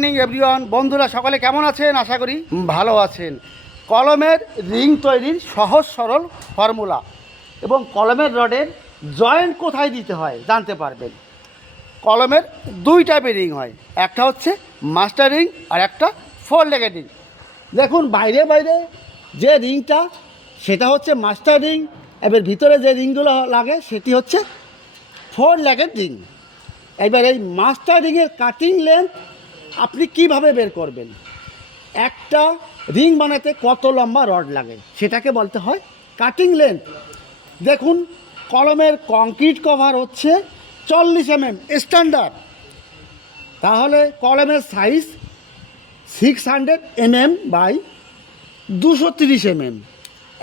Morning everyone. বন্ধুরা সকলে কেমন আছেন? আশা করি ভালো আছেন। কলমের রিং তৈরির সহজ সরল ফর্মুলা এবং কলমের রডের জয়েন্ট কোথায় দিতে হয় জানতে পারবেন। কলমের দুই টাইপের রিং হয়, একটা হচ্ছে মাস্টার রিং আর একটা ফোর লেগেড রিং। দেখুন বাইরে বাইরে যে রিংটা সেটা হচ্ছে মাস্টার রিং, এবার ভিতরে যে রিংগুলো লাগে সেটি হচ্ছে ফোর লেগেড রিং। এবার এই মাস্টার রিংয়ের কাটিং লেন্থ আপনি কিভাবে বের করবেন, একটা রিং বানাতে কত লম্বা রড লাগে সেটাকে বলতে হয় কাটিং লেন্থ। দেখুন কলমের কংক্রিট কভার হচ্ছে 40 mm স্ট্যান্ডার্ড, তাহলে কলমের সাইজ 600 mm বাই 230 mm।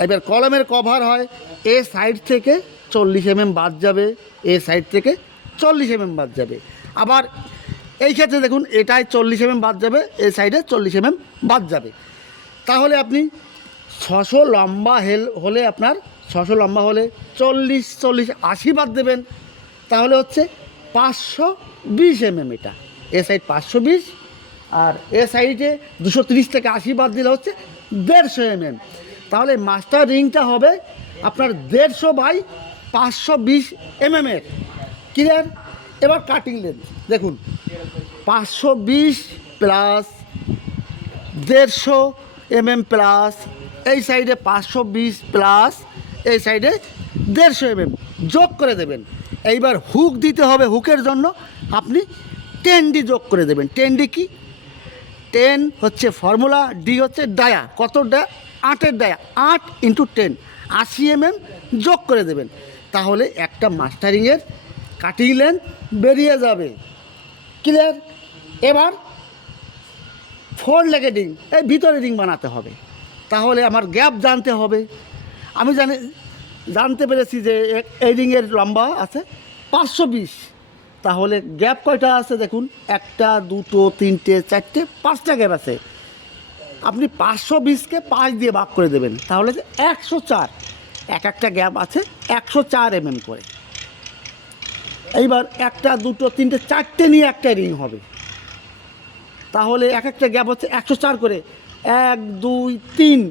এবার কলমের কভার হয় এ সাইড থেকে 40 mm বাদ যাবে, এ সাইড থেকে 40 mm বাদ যাবে। আবার এই ক্ষেত্রে দেখুন এটাই 40 mm বাদ যাবে, এই সাইডে 40 mm বাদ যাবে। তাহলে আপনি 600 লম্বা হলে আপনার 600 লম্বা হলে 40 40 80 বাদ দেবেন, তাহলে হচ্ছে 520 mm। এটা এ সাইড 520 আর এ সাইডে 230 থেকে 80 বাদ দিলে হচ্ছে 150 mm। তাহলে মাস্টার রিংটা হবে আপনার 150 বাই 520 mm এর। ক্লিয়ার? এবার কাটিং লেন্থ দেখুন 520 প্লাস 150 mm প্লাস এই সাইডে 520 প্লাস এই সাইডে 150 mm যোগ করে দেবেন। এইবার হুক দিতে হবে, হুকের জন্য আপনি 10D যোগ করে দেবেন। 10D কি? 10 হচ্ছে ফর্মুলা, ডি হচ্ছে ডায়া। কত ডায়া? 8-এর ডায়া, 8 × 10 80 mm যোগ করে দেবেন। তাহলে একটা মাস্টারিংয়ের কাটিং লেন্থ বেরিয়ে যাবে। ক্লিয়ার? এবার ফোর লেগেড রিং, এই ভিতরে রিং বানাতে হবে, তাহলে আমার গ্যাপ জানতে হবে। আমি জানতে পেরেছি যে এই রিংয়ের লম্বা আছে 520, তাহলে গ্যাপ কয়টা আছে দেখুন, 1টা 2টো 3টে 4টে 5টা গ্যাপ আছে। আপনি 520কে 5 দিয়ে ভাগ করে দেবেন, তাহলে 104। একটা গ্যাপ আছে 104 mm করে। এইবার 1টা 2টো 3টে 4টে নিয়ে একটা রিং হবে, তাহলে একটা গ্যাপ হচ্ছে 104 করে, 1 2 3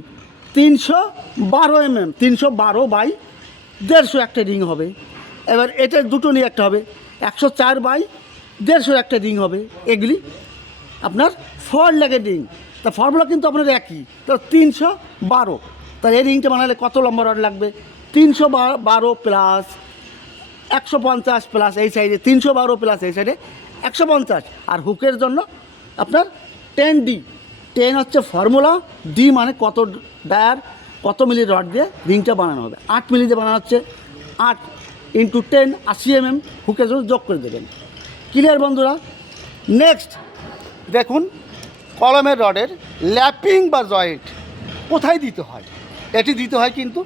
312 mm, 312 বাই 150 একটা রিং হবে। এবার এটা দুটো নিয়ে একটা হবে, 104 বাই 150 একটা রিং হবে। এগুলি আপনার ফোর লেগেড রিং। তা ফর্মুলা কিন্তু আপনার একই, তো 312। তার এই রিংটা বানালে কত লম্বা রড লাগবে? 312 প্লাস 150 প্লাস এই সাইডে 312 প্লাস এই সাইডে 150। আর হুকের জন্য আপনার 10D। 10 হচ্ছে ফর্মুলা, ডি মানে কত ডায়ার কত মিলি রড দিয়ে রিংটা বানানো হবে। 8 মিলি দিয়ে বানানো হচ্ছে 8 × 10 80 mm হুকের জন্য যোগ করে দেবেন। ক্লিয়ার বন্ধুরা? নেক্সট দেখুন কলমের রডের ল্যাপিং বা জয়েন্ট কোথায় দিতে হয়। এটি দিতে হয় কিন্তু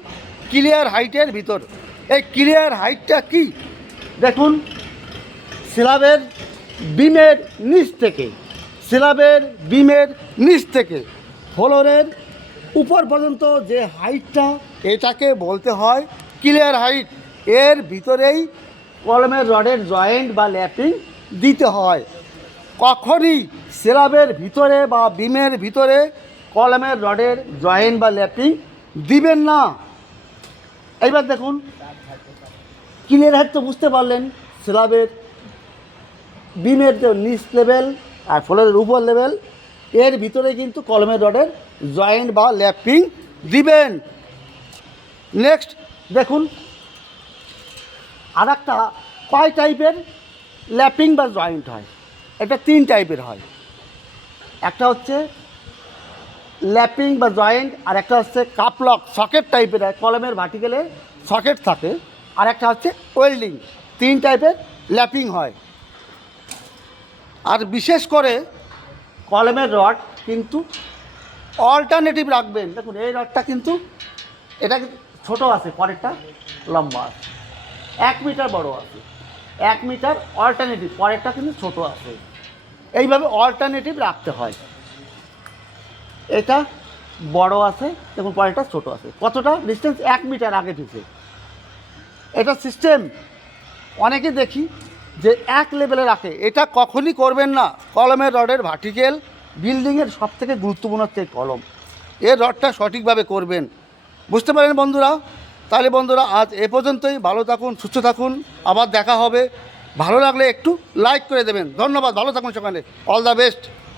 ক্লিয়ার হাইটের ভিতর। এই ক্লিয়ার হাইটটা কি দেখুন, স্ল্যাবের বিমের নিচ থেকে, স্ল্যাবের বিমের নিচ থেকে ফ্লোরের উপর পর্যন্ত যে হাইটটা, এটাকে বলতে হয় ক্লিয়ার হাইট। এর ভিতরেই কলমের রডের জয়েন্ট বা ল্যাপিং দিতে হয়। কখনই স্ল্যাবের ভিতরে বা বিমের ভিতরে কলমের রডের জয়েন্ট বা ল্যাপিং দিবেন না। এইবার দেখুন ক্লিয়ার হাইট তো বুঝতে পারলেন, স্ল্যাবের বিমের যে নিচ লেভেল আর ফ্লোরের উপর লেভেল, এর ভিতরে কিন্তু কলমের রডের জয়েন্ট বা ল্যাপিং দিবেন। নেক্সট দেখুন আর একটা কয় টাইপের ল্যাপিং বা জয়েন্ট হয়। এটা 3 টাইপের হয়। একটা হচ্ছে ল্যাপিং বা জয়েন্ট, আর একটা হচ্ছে কাপলক সকেট টাইপের হয়, কলমের ভার্টিক্যালে সকেট থাকে। আর একটা হচ্ছে ওয়েল্ডিং। 3 টাইপের ল্যাপিং হয়। আর বিশেষ করে কলমের রড কিন্তু অল্টারনেটিভ রাখবেন। দেখুন এই রডটা কিন্তু এটা ছোটো আছে, পরেরটা লম্বা আছে, 1 মিটার বড় আছে, 1 মিটার অল্টারনেটিভ, পরেরটা কিন্তু ছোটো আছে। এইভাবে অল্টারনেটিভ রাখতে হয়। এটা বড় আছে দেখুন, পরেরটা ছোটো আছে। কতটা ডিস্টেন্স? 1 মিটার আগে পিছে। এটা সিস্টেম অনেকে দেখি যে এক লেভেলে রাখে, এটা কখনই করবেন না। কলমের রডের ভার্টিক্যাল বিল্ডিংয়ের সবথেকে গুরুত্বপূর্ণ হচ্ছে কলম, এর রডটা সঠিকভাবে করবেন। বুঝতে পারেন বন্ধুরা? তাহলে বন্ধুরা আজ এ পর্যন্তই। ভালো থাকুন, সুস্থ থাকুন, আবার দেখা হবে। ভালো লাগলে একটু লাইক করে দেবেন। ধন্যবাদ, ভালো থাকুন সকালে, অল দ্য বেস্ট।